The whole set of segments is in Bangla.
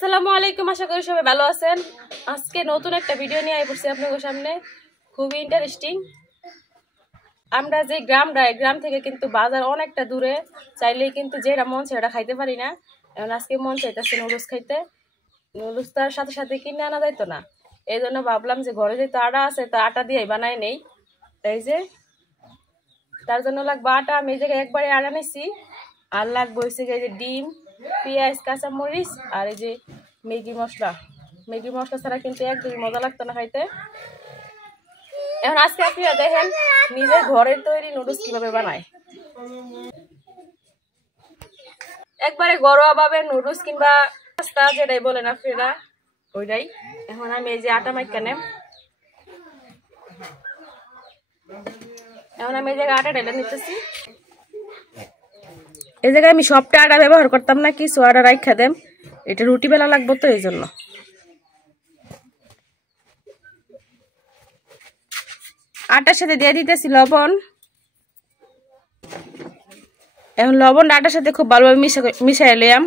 আসসালামু আলাইকুম, আশা করি সবাই ভালো আছেন। আজকে নতুন একটা ভিডিও নিয়ে আসছি আপনাদের সামনে, খুবই ইন্টারেস্টিং। আমরা যে গ্রাম থেকে কিন্তু বাজার অনেকটা দূরে, চাইলেই কিন্তু যেটা মন সেটা খাইতে পারি না। এখন আজকে মন চাইতেছে নুডলস খাইতে। নুডলস তার সাথে সাথে কিনে আনা যাইতো না, এই জন্য ভাবলাম যে ঘরে যেহেতু আটা আছে তা আটা দিয়ে বানাই নেই। তাই যে তার জন্য লাগবে আটা। আমি এই জায়গায় একবারে আটা নিছি। আর লাগবে হচ্ছে যে ডিম, পেঁয়াজ, কাঁচামরিচ আর এই যে ম্যাগি মশলা। ম্যাগি মশলা ছাড়া কিন্তু একদমই মজা লাগতো না খাইতে। এখন আজকে আপনারা দেখেন নিজের ঘরের তৈরি নুডলস কিভাবে বানায়। একবারে ঘরোয়া ভাবে নুডলস কিংবা পাস্তা যেটাই বলেন আপনারা ওইটাই। এখন আমি এই যে আটা মাইকা নেম, এখন আমি এই জায়গায় আটা ঢেলে নিতেছি। এই জায়গায় আমি সবটা আটা ব্যবহার করতাম না, কিছু আটা রাইখা দেম, এটা রুটি বেলা লাগবো তো এই জন্য। আটার সাথে দিয়ে দিতেছি লবণ। এখন লবণ আটার সাথে খুব ভালোভাবে মিশাই এলাম।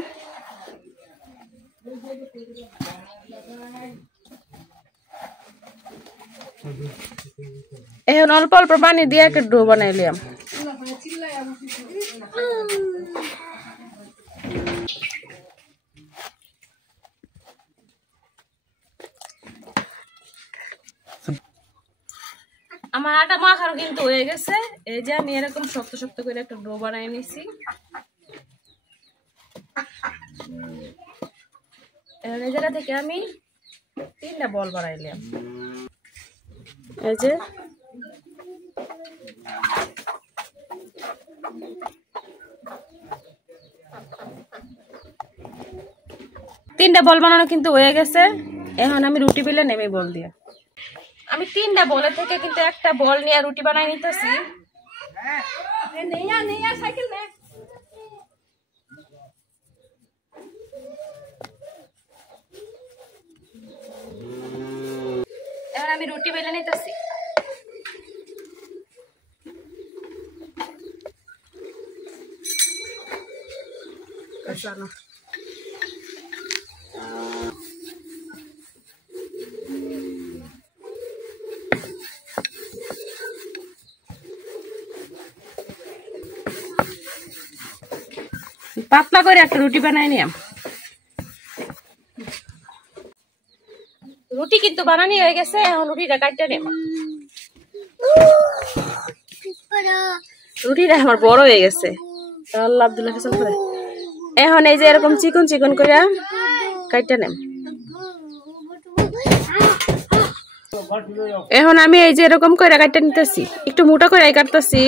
এখন অল্প অল্প পানি দিয়ে একটা ডো বানাইলাম। আমার আটা মাখানো কিন্তু হয়ে গেছে। এই যে আমি এরকম শক্ত শক্ত করে একটা ডো বানাই নিছি। এখন এই জায়গা থেকে আমি 3টা বল বানাইলাম। এই যে তিনটা বল বানানো কিন্তু হয়ে গেছে। এখন আমি রুটি বেলে নেমে বল দিয়ে আমি 3টা বলের থেকে কিন্তু একটা বল নিয়ে রুটি বানাই নিতেছি। এখন আমি রুটি বেলে নিতেছি। পাতলা করে একটা রুটি বানাই নিলাম। রুটি কিন্তু বানানি হয়ে গেছে। এখন রুটিটা কাটতে নেব। রুটিটা আমার বড় হয়ে গেছে। আল্লাহ আব্দুল্লাহ হাসান করে এখন এই যে এরকম চিকন চিকন করে কাটতে নেব। এখন আমি এই যে এরকম করে কাটতে নিতেছি, একটু মোটা করে কাটতেছি।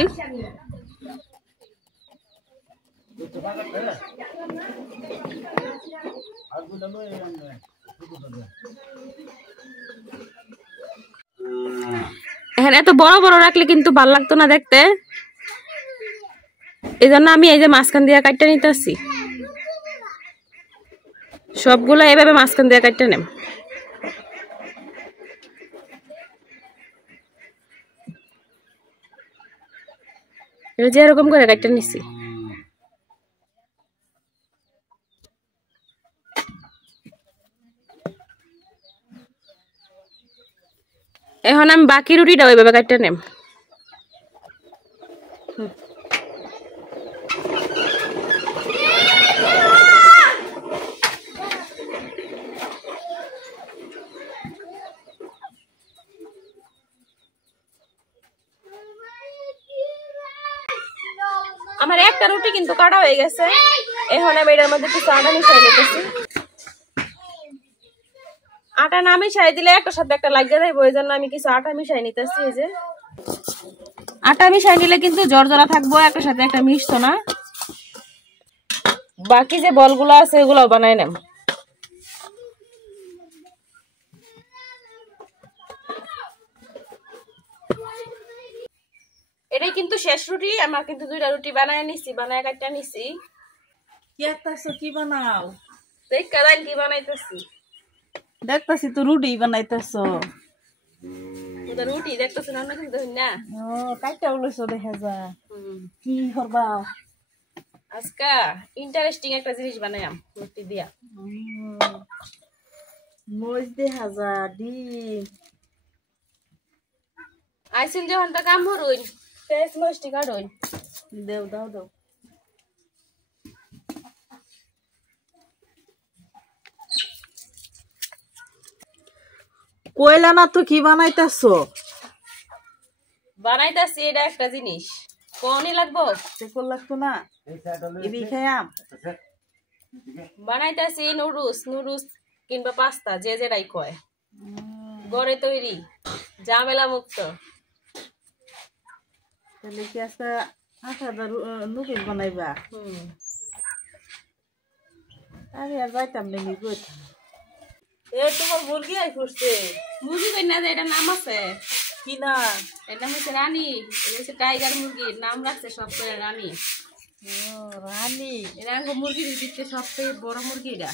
এখন এত বড় বড় রাখলে কিন্তু ভাল লাগতো না দেখতে, এই জন্য আমি এই যে মাঝখান দিয়ে কাটতে নিতেছি। সবগুলো এভাবে মাঝখান দিয়ে কাটতে নেব। এই যে এরকম করে কাটতে নিছি। এখন আমি বাকি রুটিটা ওইভাবে কাটতে নেব। আমার একটা রুটি কিন্তু কাটা হয়ে গেছে। এখন আমি এটার মধ্যে কিছু আটা মিশাই নিতেছি। আটা না মিশাই দিলে একটা সাথে একটা লাগিয়ে দেবো, ওই জন্য আমি কিছু আটা মিশাই নিতেছি। এই যে আটা মিশাই নিলে কিন্তু জর্জরা থাকবো, একটা সাথে একটা মিশতো না। বাকি যে বলগুলো আছে ওগুলো বানাই নেব। এটাই কিন্তু শেষ রুটি। আমার কিন্তু 2টা রুটি বানায় নিছি, বানায় কাটটা নিছি। কি বানাও? দেখা কি বানাইতেছি। দেখতেছি তো রুটি বানাইতেছো। রুটি দেখতেছ না কিন্তু না। ও কাইটা উলইছো দেখা যা। কি করবা? আজকে ইন্টারেস্টিং একটা জিনিস বানাইলাম রুটি দিয়া। মরিচ দিয়ে হাজা ডিম আইসিন যখন তো কাম হরুন তেজ মরিচটি কাটুন। দেও দাও দাও। কইলা না তো কি বানাইতেছো? বানাইতাছি এটা একটা জিনিস কোনই লাগবো চেকর লাগতো না এবি খাইয়াম। বানাইতাছি নুডলস নুডলস কিংবা পাস্তা যে যেটাই কয় ঘরে তৈরি ঝামেলা মুক্ত। তাহলে কি আজকে আটাদার নুডলস বানাইবা? আমি আর যাইতাম না নিগুত। তোমার মুরগি আই করছে। মুরগি কই না যে এটা নাম আছে কি না? এটা হচ্ছে রানী, এটা হচ্ছে টাইগার মুরগির নাম রাখছে সব করে রানী। রানী এটা মুরগির দিচ্ছে সবচেয়ে বড় মুরগি এটা।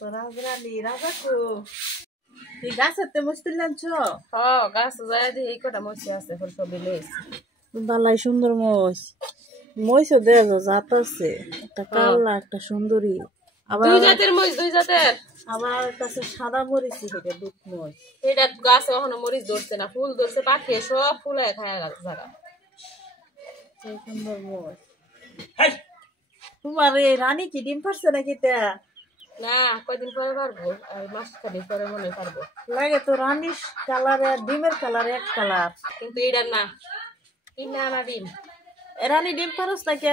তো রাজরানী রাজা কো এই গাছেতে মুস্তিল লাঞ্ছ? গাছ যায় দিয়ে এই কটা মশি আছে ফুল সব বিলেছে। বালাই সুন্দর মহিষ মহিষও দেয়া জাত আছে, একটা কালা একটা সুন্দরী। আবার দুই জাতের মরিচ দুই জাতের। আমার কাছে সাদা মরিচ এটা দুধ মহিষ। এটা গাছে এখনো মরিচ ধরছে না, ফুল ধরছে পাখি সব ফুলে খায় জায়গা। সুন্দর মহিষ। তোমার এই রানী কি ডিম পারছে নাকি? তা না কয়দিন পরে পারবো, আর মাস খানিক পরে মনে হয় পারবো। লাগে তো রানীর কালারে আর ডিমের কালার এক কালার, কিন্তু এটা না কিনা না ডিম। রানী ডিম পারস নাকি?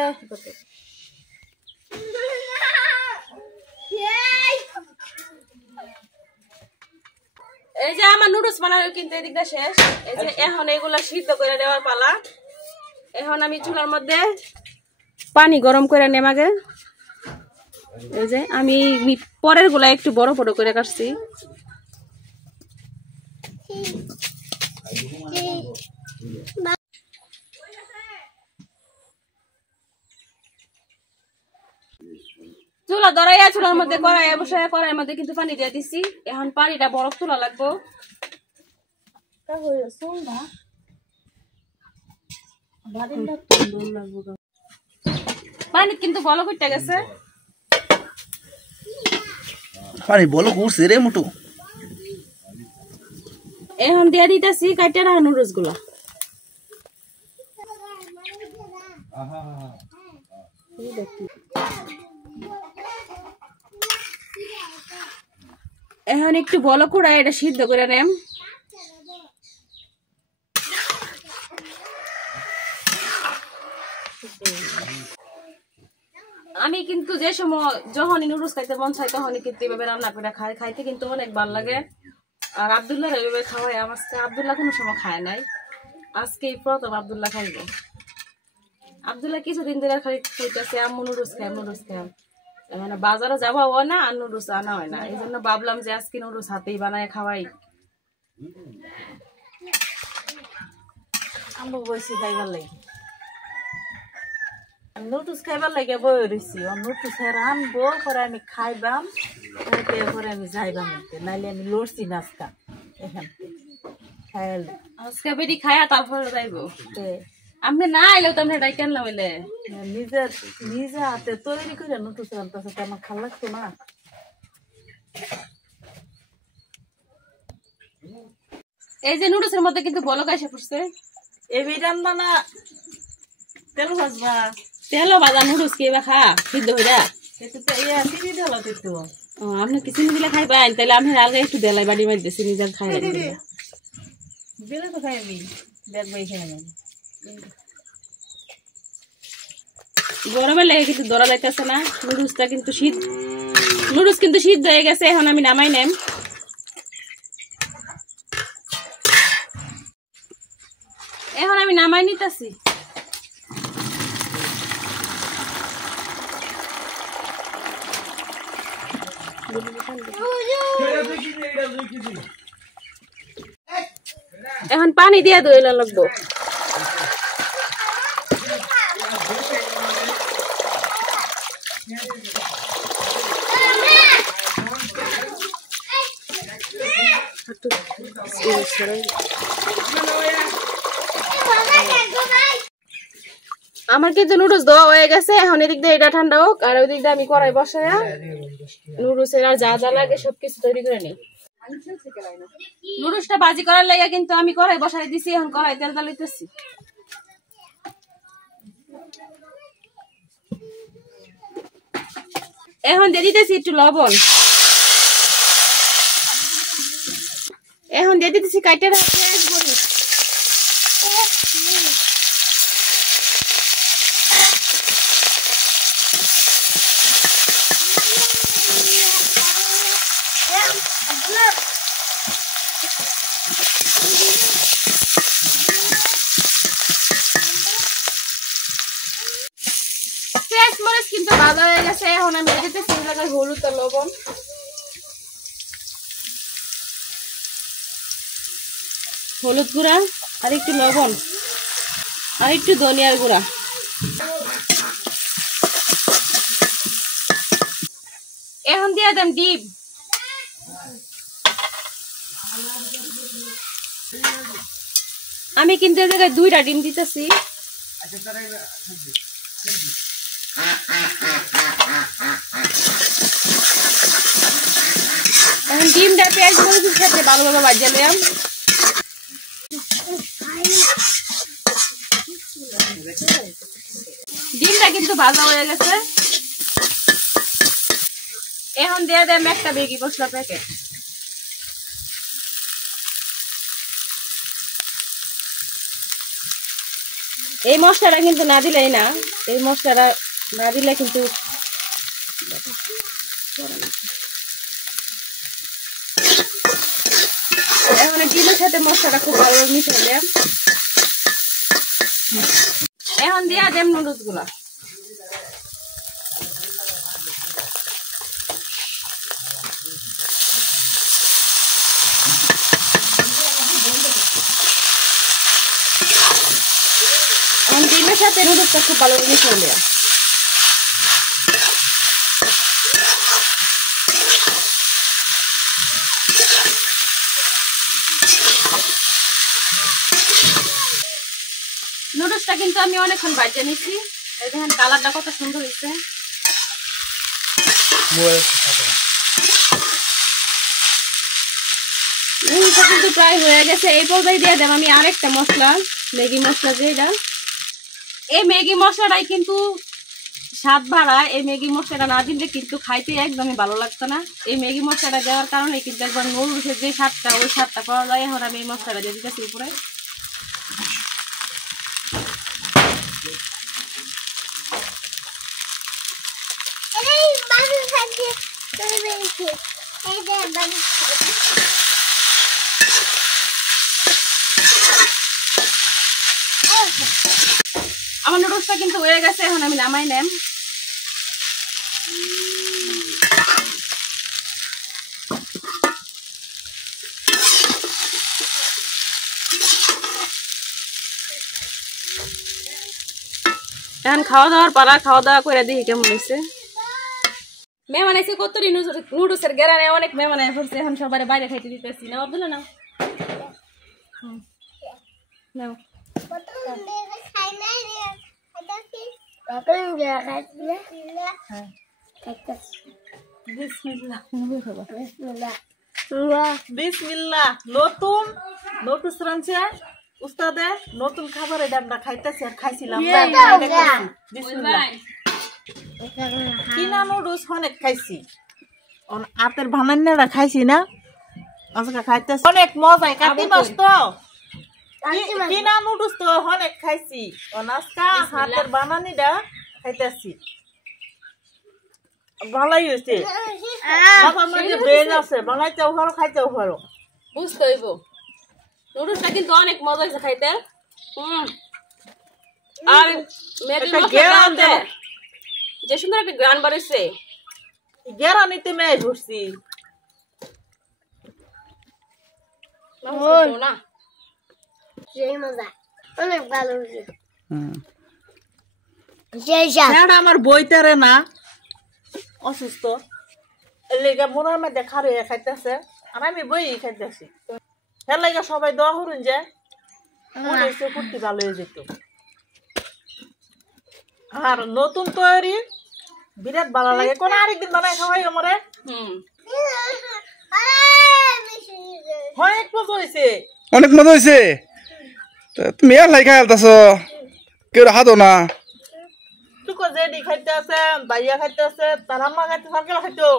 এই যে আমার নুডলস বানানো কিন্তু এদিকটা শেষ। এই যে এখন এগুলা সিদ্ধ করে দেওয়ার পালা। এখন আমি চুলার মধ্যে পানি গরম করে নেম আগে। এই যে আমি পরের গুলা একটু বড় বড় করে কাটছি। চুলা ধরাইয়া চুলার মধ্যে কড়াই বসায় কড়াইয়ের মধ্যে কিন্তু পানি দিয়ে দিছি। এখন পানিটা বরফ তোলা লাগবো। পানি কিন্তু বলক উঠে গেছে। পানি বলক উঠছে রে মোটু। এখন দিয়ে দিতেছি কাইটে রাখা নুডলস গুলা। এখন একটু বলক উড়াই এটা সিদ্ধ করে নেম। আমি কিন্তু যে সময় যখনই নুডলস খাইতে মন চাই তখনই কিন্তু এভাবে রান্না করে খাই, খাইতে কিন্তু অনেক ভালো লাগে। আর আব্দুল্লাহ এভাবে খাওয়াই। আজকে আব্দুল্লাহ কোনো সময় খায় নাই, আজকে প্রথম আব্দুল্লাহ খাইব। আব্দুল্লাহ কিছুদিন ধরে খালি খাইতেছে আম্মু নুডলস খাই নুডলস খাই। মানে বাজারে যাওয়া হয় না আর নুডলস আনা হয় না, এই জন্য ভাবলাম যে আজকে নুডলস হাতেই বানায় খাওয়াই। আমি বসি খাইবার লাগে, নুডলস খাইবার লাগে বই রয়েছি। নুডলস রানবো পরে আমি খাইবাম, পরে আমি যাইবাম, নাইলে আমি লড়ছি না আজকা এখান খাইল আজকে বেরি খায়া তারপরে যাইব। আপনি না আইলেও তো আপনি ডাইকে আনলাম হইলে নিজের নিজে হাতে তৈরি করে নুডলস রান্তাছে, তো আমার খাল লাগতো না। এই যে নুডলসের মধ্যে কিন্তু বলক এসে পড়ছে। এবি রান্না না তেল ভাজবা? তেলও ভাজা নুডলস কি বা খা সিদ্ধ হইরা চিনি ঢালা দিতো। আপনি কি চিনি দিলে খাইবেন? তাহলে আমি আলগা একটু দেলাই বাড়ি মারি চিনি যান খাই দিলে তো খাই আমি দেখবাই খাই আমি। গরমের লেগে কিন্তু ধরা যাইতেছে না। নুডলসটা কিন্তু নুডলস কিন্তু সিদ্ধ হয়ে গেছে। এখন আমি নামাই নেম। এখন আমি নামাই নিতেছি। এখন পানি দিয়ে ধুইলা লাগবো। আমার কিন্তু নুডলস দেওয়া হয়ে গেছে, এখন এদিক দিয়ে এটা ঠান্ডা হোক আর ওই দিক দিয়ে আমি কড়াই বসায়া নুডলসের আর যা যা লাগে সবকিছু তৈরি করে নিই। নুডলসটা ভাজি করার লাগে কিন্তু আমি কড়াই বসাই দিছি, এখন কড়াই তেল ডালিতেছি। এখন দিয়ে দিতেছি একটু লবণ, এখন দিয়ে দিতেছি কাইটে রাখা পেঁয়াজ মরিচ। পেঁয়াজ মরিচ কিন্তু ভালো হয়ে গেছে, এখন আমি দিতেছি হলুদ আর লবণ, হলুদ গুঁড়া আর একটু লবণ আর একটু ধনিয়ার গুঁড়া। এখন দিয়ে দেন ডিম, আমি কিন্তু এই জায়গায় 2টা ডিম দিতেছি। এখন ডিমটা পেঁয়াজ মরিচের সাথে ভালোভাবে ভাজিয়ে নিলাম। ডিমটা কিন্তু ভাজা হয়ে গেছে, এখন দিয়ে দেন একটা ম্যাগি মশলা প্যাকেট। এই মশলাটা কিন্তু না দিলেই না, এই মশলাটা না দিলে কিন্তু এখন ডিমের সাথে মশলাটা খুব ভালো মিশিয়ে দেন। এখন দিয়ে দেন নুডলস গুলা, এখন ডিমের সাথে নুডলসটা খুব ভালো মিশিয়ে দেন। নুডলসটা কিন্তু আমি অনেকক্ষণ ভাজে নিছি, এই দেখেন কালারটা কত সুন্দর হয়েছে। নুডলসটা কিন্তু প্রায় হয়ে গেছে, এই পর্যায়ে দিয়ে দেব আমি আরেকটা মশলা, ম্যাগি মশলা। যেটা এই ম্যাগি মশলাটাই কিন্তু স্বাদ বাড়ায়, এই ম্যাগি মশলাটা না দিলে কিন্তু খাইতে একদমই ভালো লাগতো না। এই ম্যাগি মশলাটা দেওয়ার কারণে কিন্তু একবার নুডলসের যে স্বাদটা ওই স্বাদটা পাওয়া যায়। এখন আমি এই মশলাটা দিয়ে দিতেছি উপরে। আমার নুডলসটা কিন্তু হয়ে গেছে, এখন আমি নামাই নেম। এখন খাওয়া দাওয়ার পালা, খাওয়া দাওয়া করে দেখি কেমন হয়েছে। মেহমান এসে কতরি নুডলসের গেরানে অনেক মেহমান পড়ছে, এখন সবাই বাইরে খাইতে দিতেছি। না অবদুল্লা নাও নাও, বিসমিল্লাহ। নতুন নতুন রাঁধছে উস্তাদে, নতুন খাবার এটা আমরা খাইতেছি আর খাইছিলাম। বিসমিল্লাহ। কিনা নুডলস অনেক খাইছি, হাতের বানান্নাটা খাইছি না, আজকে খাইতেছি অনেক মজাই। কাটি মাছ তো কিনা নুডলস তো অনেক খাইছি, আজকে হাতের বানানিটা খাইতেছি, ভালোই হয়েছে। বাবা মাঝে ব্রেন আছে, বানাইতেও ভালো খাইতেও ভালো। বুঝতে হইব নুডলসটা কিন্তু অনেক মজা হয়েছে খাইতে। আর ম্যাগি মশলাটা যে সুন্দর একটা গ্রান বাড়ছে, গেরানিতে মেয়ে ধরছি না, সেই মজা অনেক ভালো হয়েছে। আমার বইটারে না অসুস্থ, এর লেগে মনের মধ্যে খারে খাইতেছে আর আমি বই খাইতেছি। এর লেগে সবাই দোয়া করুন যে মনে হচ্ছে কুর্তি ভালো হয়ে যেত। আর নতুন তৈরি বিরাট ভালো লাগে কোন আরেকদিন বানাই খাওয়াই আমারে অনেক মজা হয়েছে অনেক মজা হয়েছে তুমি আর লাই খাই আলতাছ কেউ হাতো না টুকো জেডি খাইতে আছে ভাইয়া খাইতে আছে তার আম্মা খাইতে সরকার খাইতো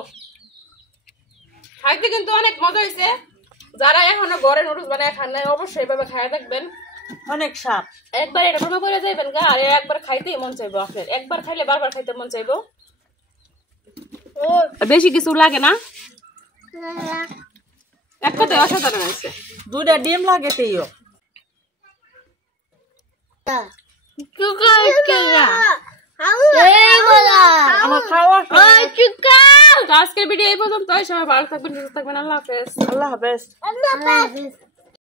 খাইতে কিন্তু অনেক মজা হয়েছে যারা এখনো ঘরে নুডলস বানায় খান নাই অবশ্যই এভাবে খাইয়া দেখবেন অনেক স্বাদ একবার এটা প্রমাণ করে যাইবেন গা আর একবার খাইতেই মন চাইবো আপনার একবার খাইলে বারবার খাইতে মন চাইবো আর বেশি কিছু লাগে না এক কথায় অসাধারণ হয়েছে দুইটা ডিম লাগে তেইও আমার খাওয়া তো আজকের ভিডিও এই পর্যন্ত সবাই ভালো থাকবেন সুস্থ থাকবেন আল্লাহ হাফেজ আল্লাহ হাফেজ